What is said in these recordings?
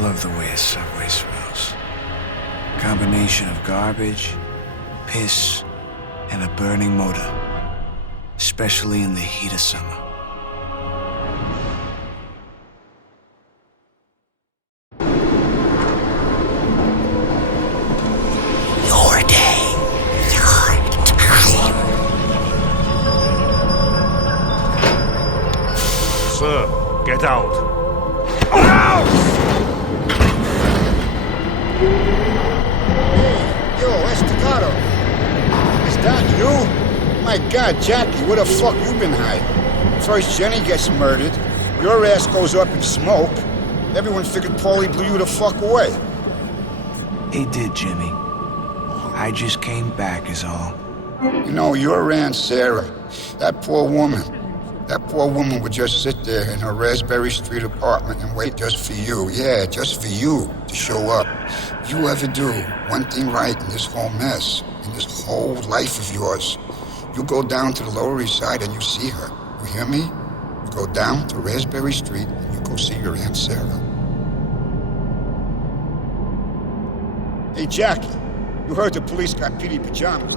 love the way a subway smells. Combination of garbage, piss, and a burning motor. Especially in the heat of summer. Your day, your time. Sir, get out. Yo, Estacado. Is that you? My God, Jackie, where the fuck you been hiding? First Jenny gets murdered, your ass goes up in smoke. Everyone figured Paulie blew you the fuck away. He did, Jimmy. I just came back is all. You know, your Aunt Sarah, that poor woman would just sit there in her Raspberry Street apartment and wait just for you. Yeah, just for you to show up. If you ever do one thing right in this whole mess, in this whole life of yours, you go down to the Lower East Side and you see her. You hear me? You go down to Raspberry Street and you go see your Aunt Sarah. Hey, Jackie, you heard the police got PD pajamas.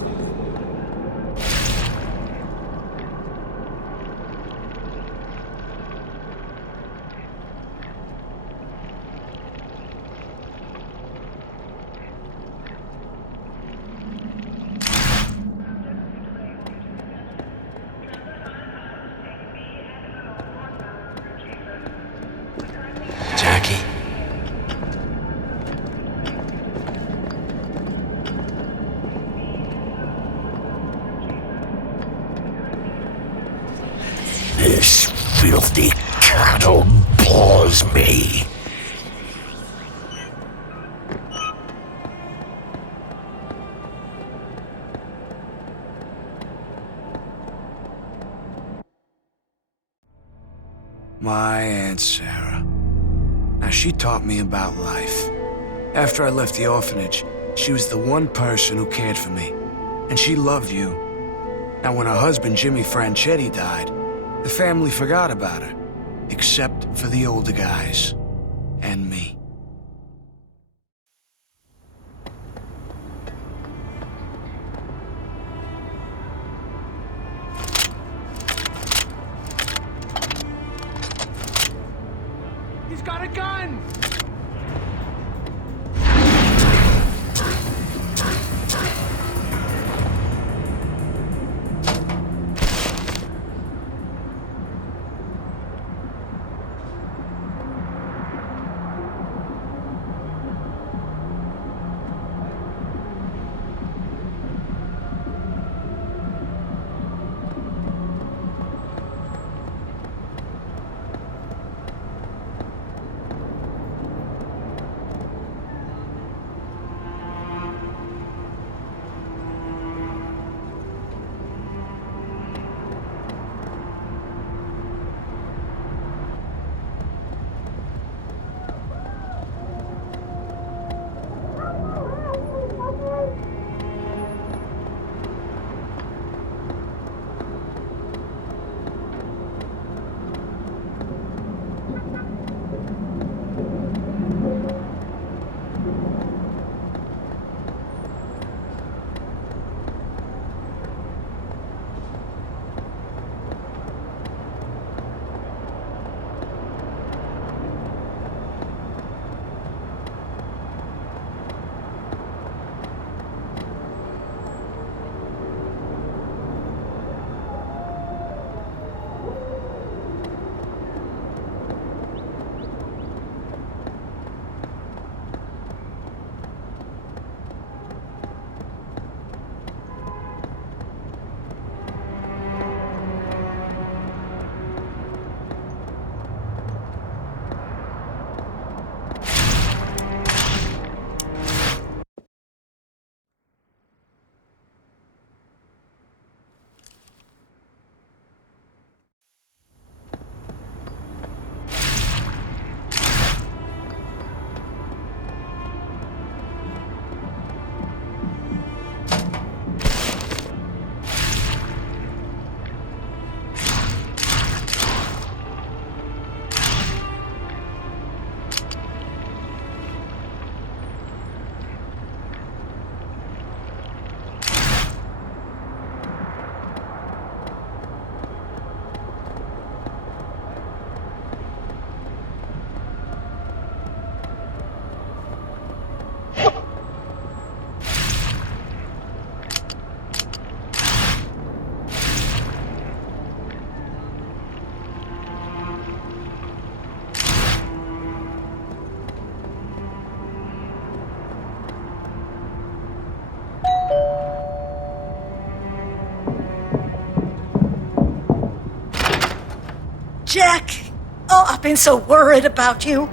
This filthy cattle bores me. My Aunt Sarah. Now, she taught me about life. After I left the orphanage, she was the one person who cared for me. And she loved you. Now, when her husband, Jimmy Franchetti, died, the family forgot about her, except for the older guys and me. He's got a gun! Jack, oh, I've been so worried about you.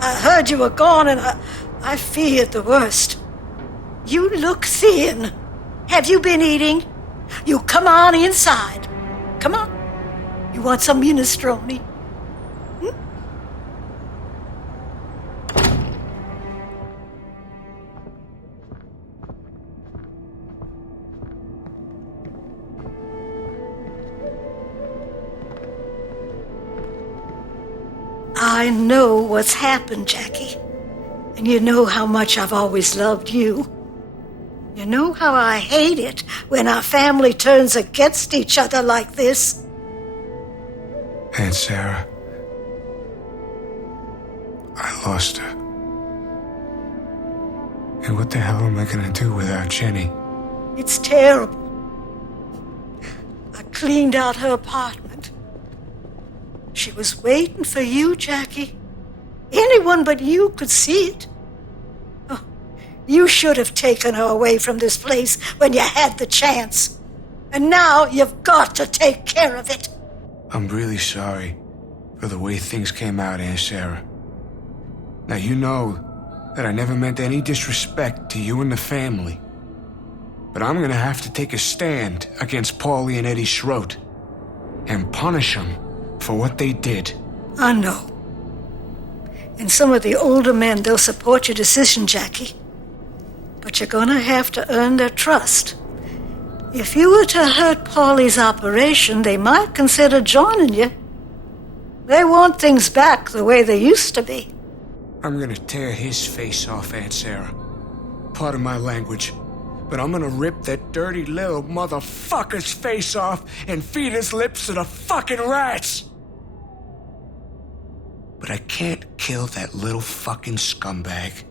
I heard you were gone and I feared the worst. You look thin. Have you been eating? You come on inside. Come on. You want some minestrone? I know what's happened, Jackie. And you know how much I've always loved you. You know how I hate it when our family turns against each other like this. Aunt Sarah, I lost her. And what the hell am I gonna do without Jenny? It's terrible. I cleaned out her apartment. She was waiting for you, Jackie. Anyone but you could see it. Oh, you should have taken her away from this place when you had the chance. And now you've got to take care of it. I'm really sorry for the way things came out, Aunt Sarah. Now, you know that I never meant any disrespect to you and the family. But I'm gonna have to take a stand against Paulie and Eddie Schroet and punish them for what they did. I know. And some of the older men, they'll support your decision, Jackie. But you're gonna have to earn their trust. If you were to hurt Paulie's operation, they might consider joining you. They want things back the way they used to be. I'm gonna tear his face off, Aunt Sarah. Pardon my language, but I'm gonna rip that dirty little motherfucker's face off and feed his lips to the fucking rats! But I can't kill that little fucking scumbag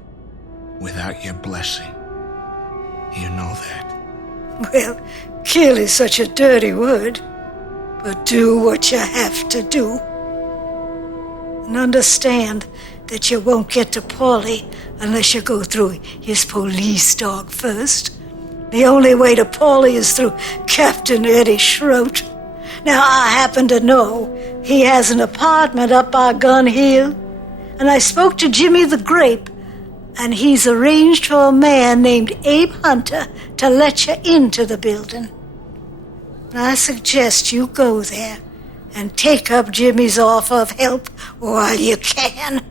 without your blessing. You know that. Well, kill is such a dirty word, but do what you have to do. And understand that you won't get to Paulie unless you go through his police dog first. The only way to Paulie is through Captain Eddie Schroet. Now, I happen to know he has an apartment up by Gun Hill, and I spoke to Jimmy the Grape, and he's arranged for a man named Abe Hunter to let you into the building. I suggest you go there and take up Jimmy's offer of help while you can.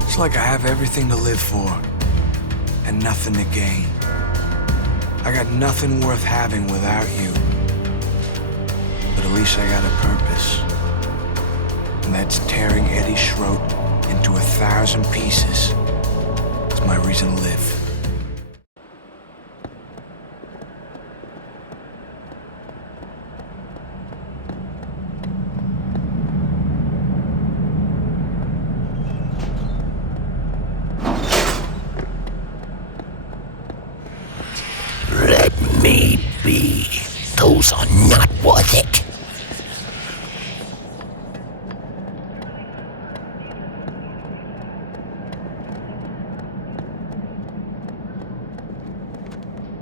It's like I have everything to live for and nothing to gain. I got nothing worth having without you. But at least I got a purpose. And that's tearing Eddie Schroet into 1,000 pieces. It's my reason to live. Let me be. Those are not worth it.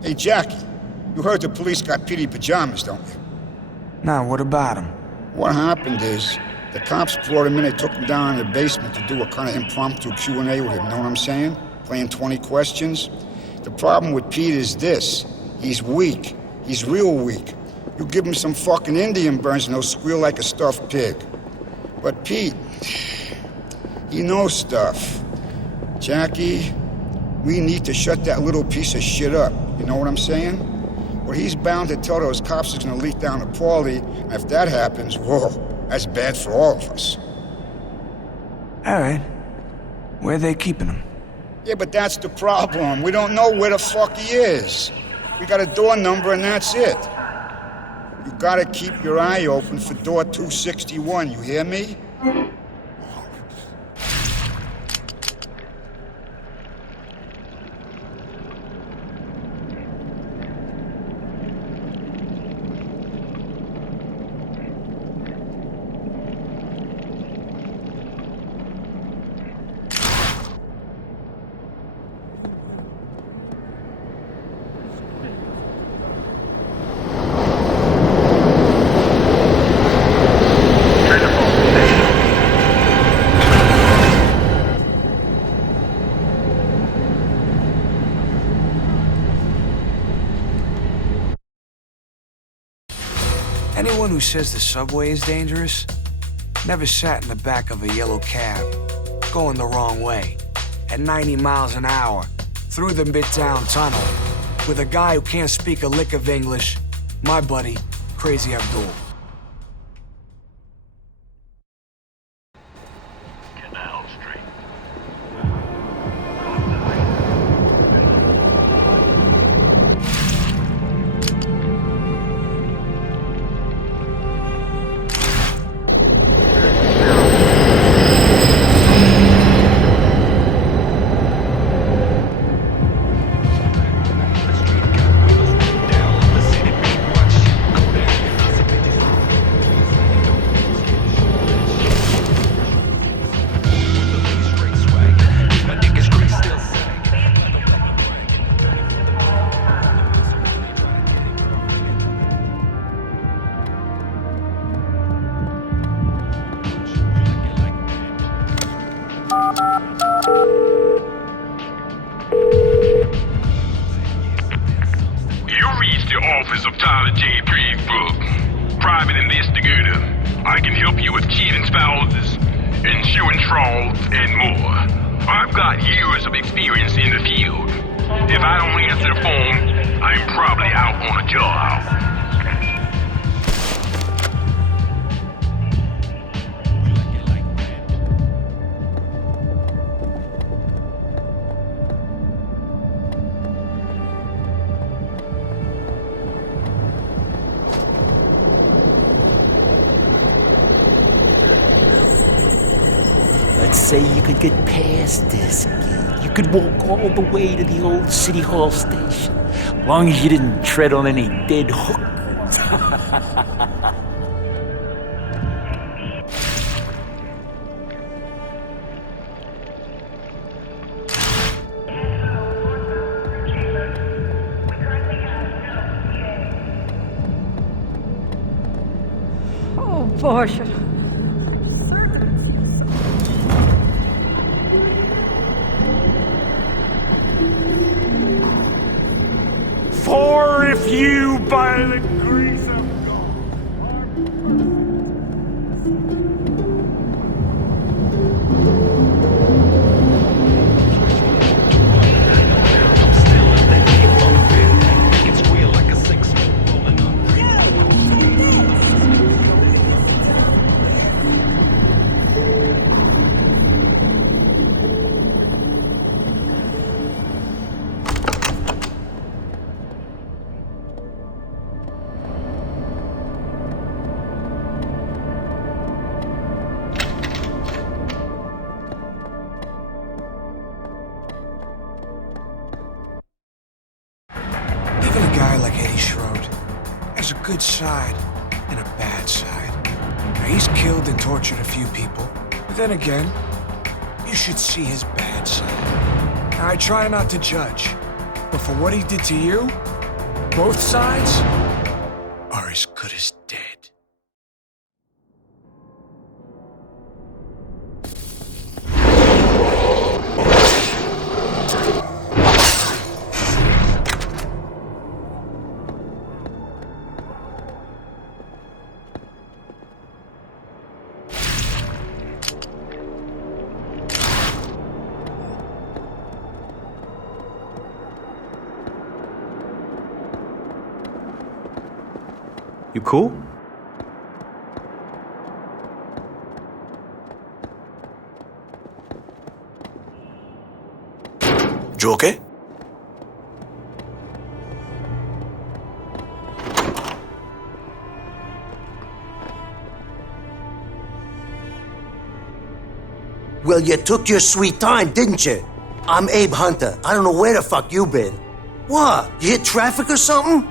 Hey, Jackie, you heard the police got PD pajamas, don't you? Now, what about him? What happened is, the cops brought him in, they took him down in the basement to do a kind of impromptu Q&A with him, know what I'm saying? Playing 20 questions. The problem with Pete is this. He's weak. He's real weak. You give him some fucking Indian burns and he'll squeal like a stuffed pig. But Pete, he knows stuff. Jackie, we need to shut that little piece of shit up. You know what I'm saying? Well, he's bound to tell those cops he's gonna leak down to Paulie, and if that happens, whoa, that's bad for all of us. All right. Where are they keeping him? Yeah, but that's the problem. We don't know where the fuck he is. We got a door number and that's it. You gotta keep your eye open for door 261, you hear me? Anyone who says the subway is dangerous never sat in the back of a yellow cab, going the wrong way, at 90 miles an hour, through the Midtown Tunnel, with a guy who can't speak a lick of English, my buddy, Crazy Abdul. Private investigator. I can help you with cheating spouses, insurance frauds, and more. I've got years of experience in the field. If I don't answer the phone, I'm probably out on a job. Let's say you could get past this gate. You could walk all the way to the old City Hall station, as long as you didn't tread on any dead hookers. Oh, Boscia. For if you by the grace of God. Even a guy like Eddie Schroed has a good side and a bad side. Now, he's killed and tortured a few people, but then again, you should see his bad side. Now, I try not to judge, but for what he did to you, both sides are as good as dead. You cool? You okay? Well, you took your sweet time, didn't you? I'm Abe Hunter. I don't know where the fuck you been. What? You hit traffic or something?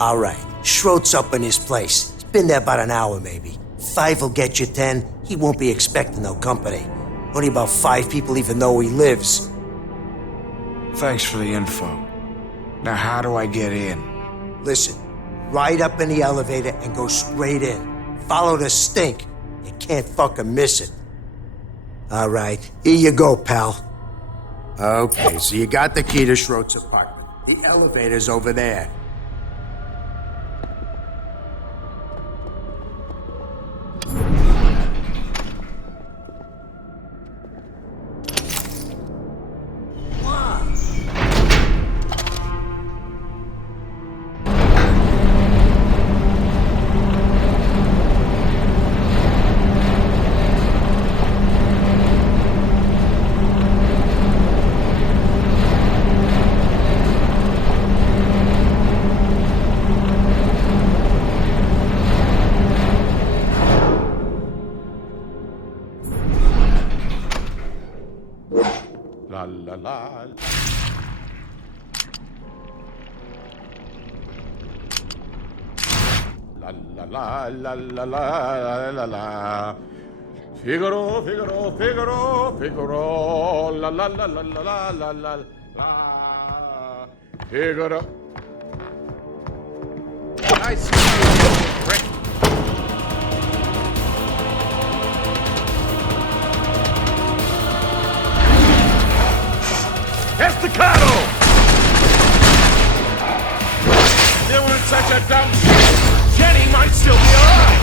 All right. Schroed's up in his place. He's been there about an hour, maybe. 5 will get you 10. He won't be expecting no company. Only about 5 people even know where he lives. Thanks for the info. Now how do I get in? Listen, ride up in the elevator and go straight in. Follow the stink. You can't fucking miss it. All right, here you go, pal. Okay, so you got the key to Schroed's apartment. The elevator's over there. La la la. La la la la la la la la. Figaro, Figaro, Figaro, Figaro. La la la la la la la la. Figaro. I see you, prick. Estacado! Doing such a dumb shit. Jenny might still be alive.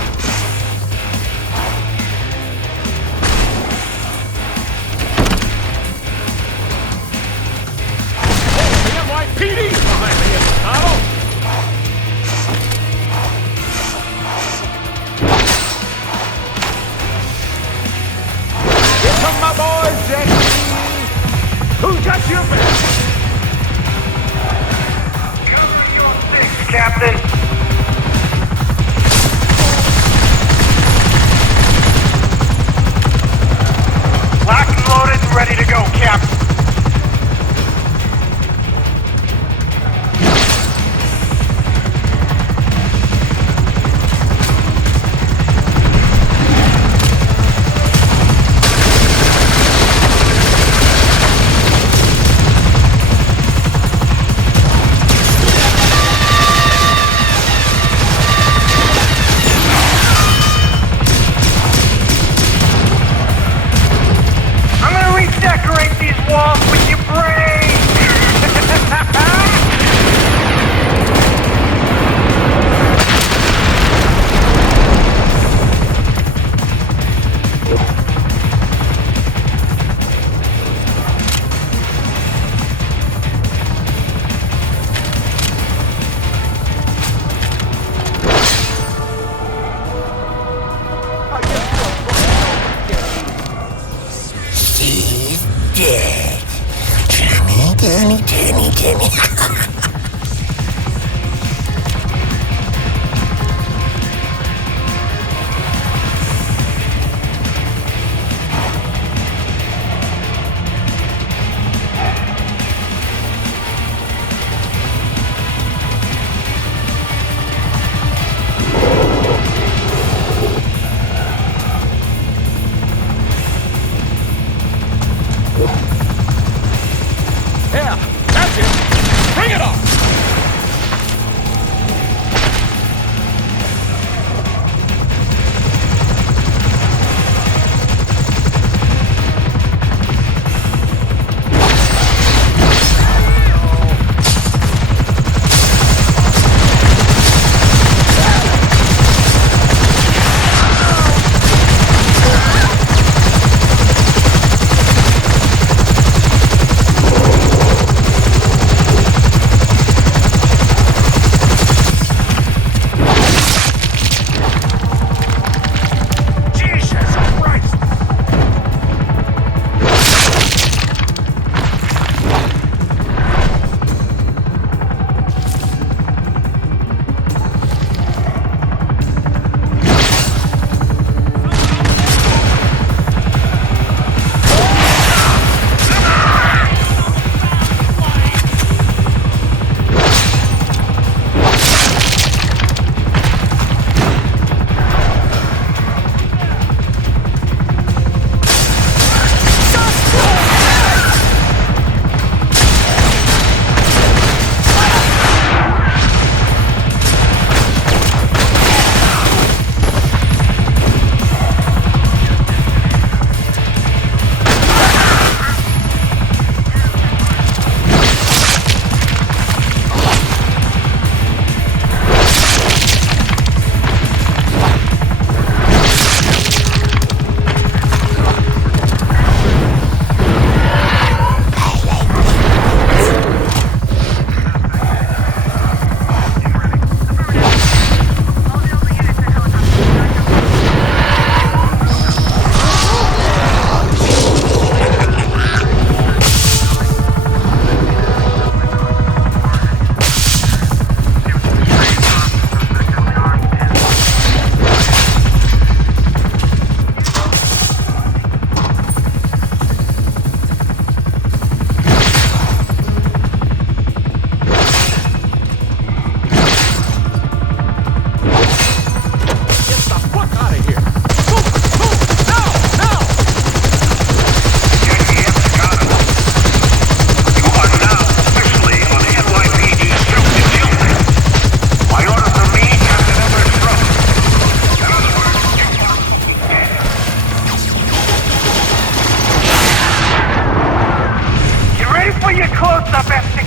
Oh, the NYPD is behind me, Estacado. Here come my boys, Jackie. Who got your back? Cover your six, Captain. Locked and loaded and ready to go, Captain. Decorate these walls with your brain! Dead. Danny. Yeah, that's it. Bring it on!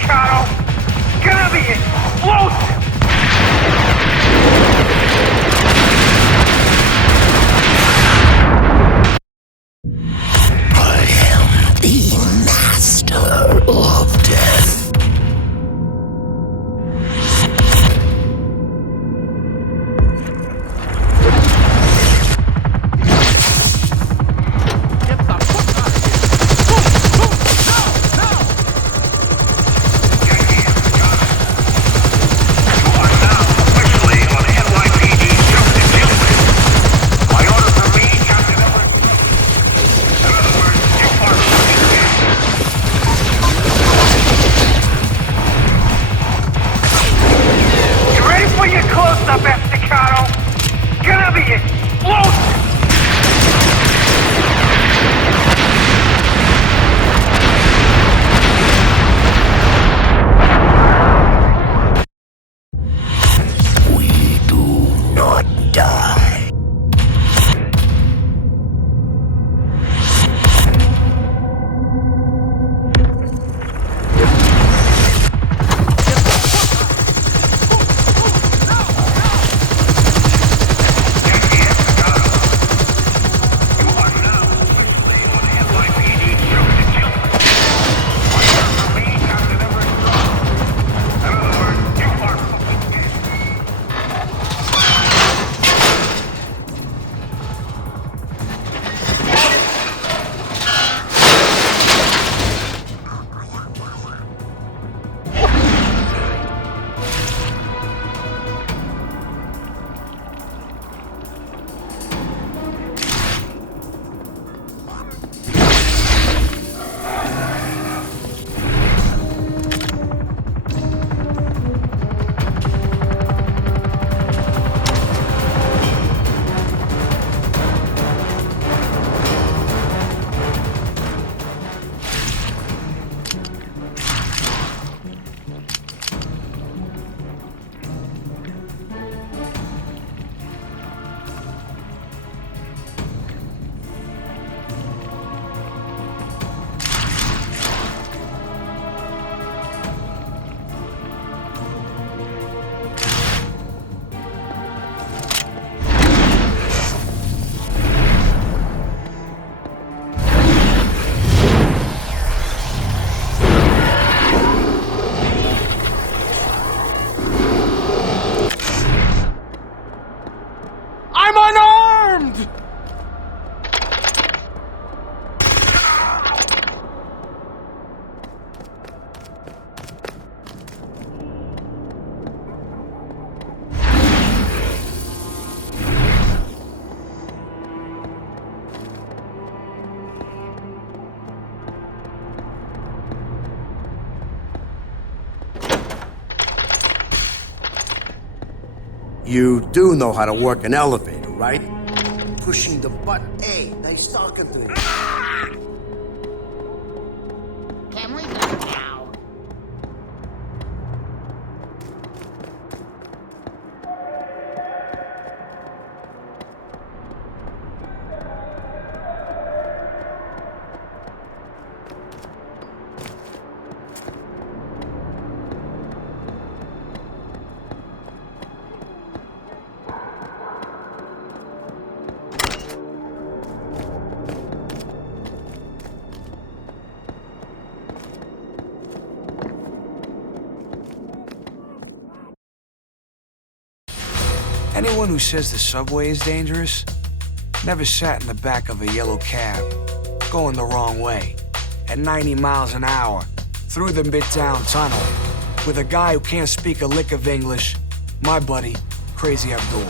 staccato. Gonna be explosive. Of death. You do know how to work an elevator, right? Pushing the button. Hey, nice talking to you. Can we go now? Anyone who says the subway is dangerous never sat in the back of a yellow cab, going the wrong way, at 90 miles an hour, through the Midtown Tunnel, with a guy who can't speak a lick of English, my buddy, Crazy Abdul.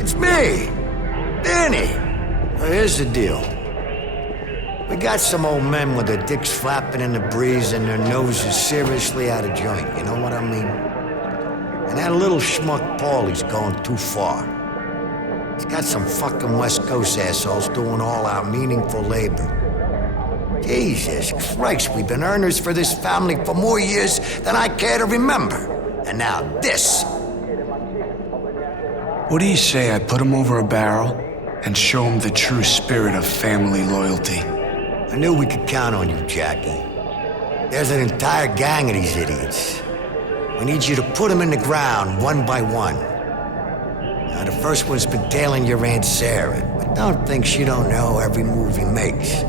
It's me, Danny. Now, here's the deal. We got some old men with their dicks flapping in the breeze and their noses seriously out of joint, you know what I mean? And that little schmuck Paulie's going too far. He's got some fucking West Coast assholes doing all our meaningful labor. Jesus Christ, we've been earners for this family for more years than I care to remember. And now this. What do you say I put him over a barrel and show him the true spirit of family loyalty? I knew we could count on you, Jackie. There's an entire gang of these idiots. We need you to put them in the ground one by one. Now, the first one's been tailing your Aunt Sarah, but don't think she don't know every move he makes.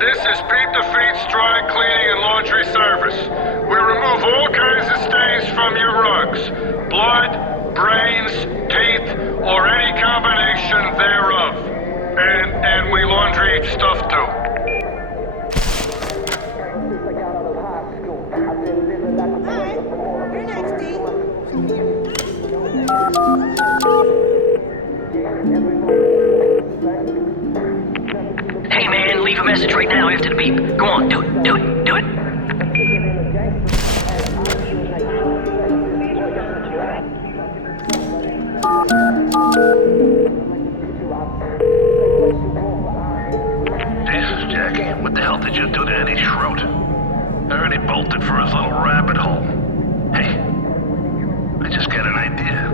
This is Pete the Feet's Dry Cleaning and Laundry Service. We remove all kinds of stains from your rugs. Blood, brains, teeth, or any combination thereof. And we laundry stuff too. You're next, Dee. Hey man, leave a message right now after the beep. Go on, do it, do it, do it. Jesus, Jackie, what the hell did you do to Eddie Schroet? I heard he bolted for his little rabbit hole. Hey, I just got an idea.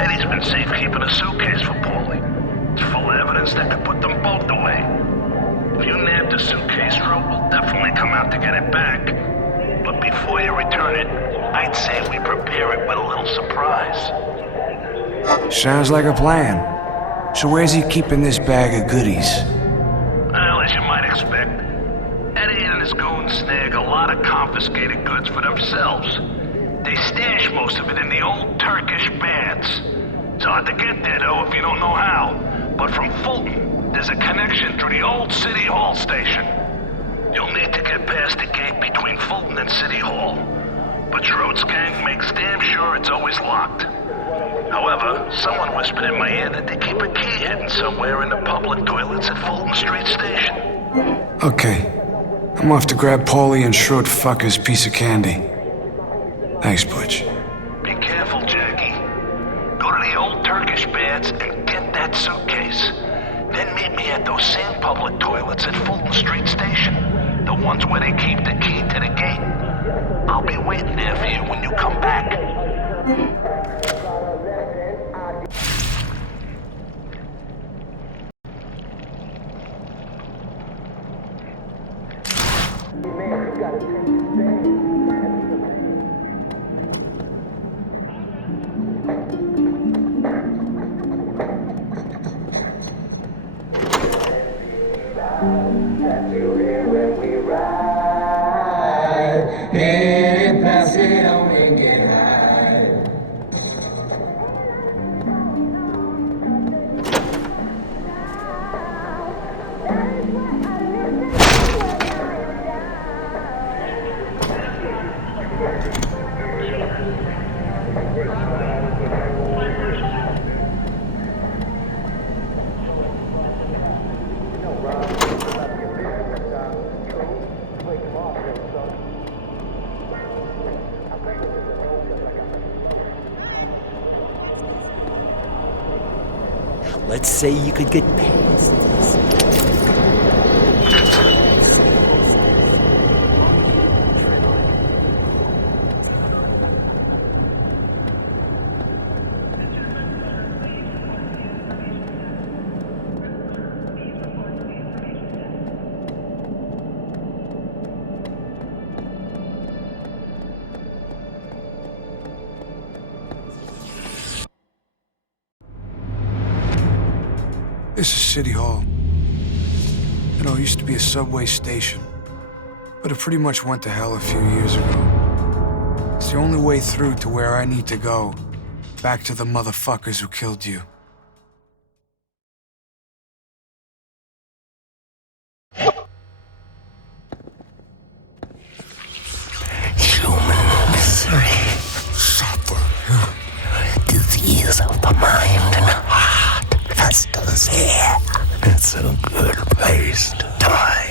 Eddie's been safekeeping a suitcase for Paulie. It's full of evidence that could put them both away. If you nab the suitcase, Schroet will definitely come out to get it back. But before you return it, I'd say we prepare it with a little surprise. Sounds like a plan. So where's he keeping this bag of goodies? Well, as you might expect, Eddie and his goons snag a lot of confiscated goods for themselves. They stash most of it in the old Turkish baths. It's hard to get there, though, if you don't know how. But from Fulton, there's a connection through the old City Hall station. You'll need to get past the gate between Fulton and City Hall. But Schroet's gang makes damn sure it's always locked. However, someone whispered in my ear that they keep a key hidden somewhere in the public toilets at Fulton Street Station. Okay. I'm off to grab Paulie and Schroet fucker's piece of candy. Thanks, Butch. Be careful, Jackie. Go to the old Turkish baths and get that suitcase. Then meet me at those same public toilets at Fulton Street Station. The ones where they keep the key to the gate. I'll be waiting there for you when you come back. Let's say you could get past this. This is City Hall. You know, it used to be a subway station, but it pretty much went to hell a few years ago. It's the only way through to where I need to go. Back to the motherfuckers who killed you. Human misery. Suffer. Disease of the mind and heart. Festers here. It's a good place to die.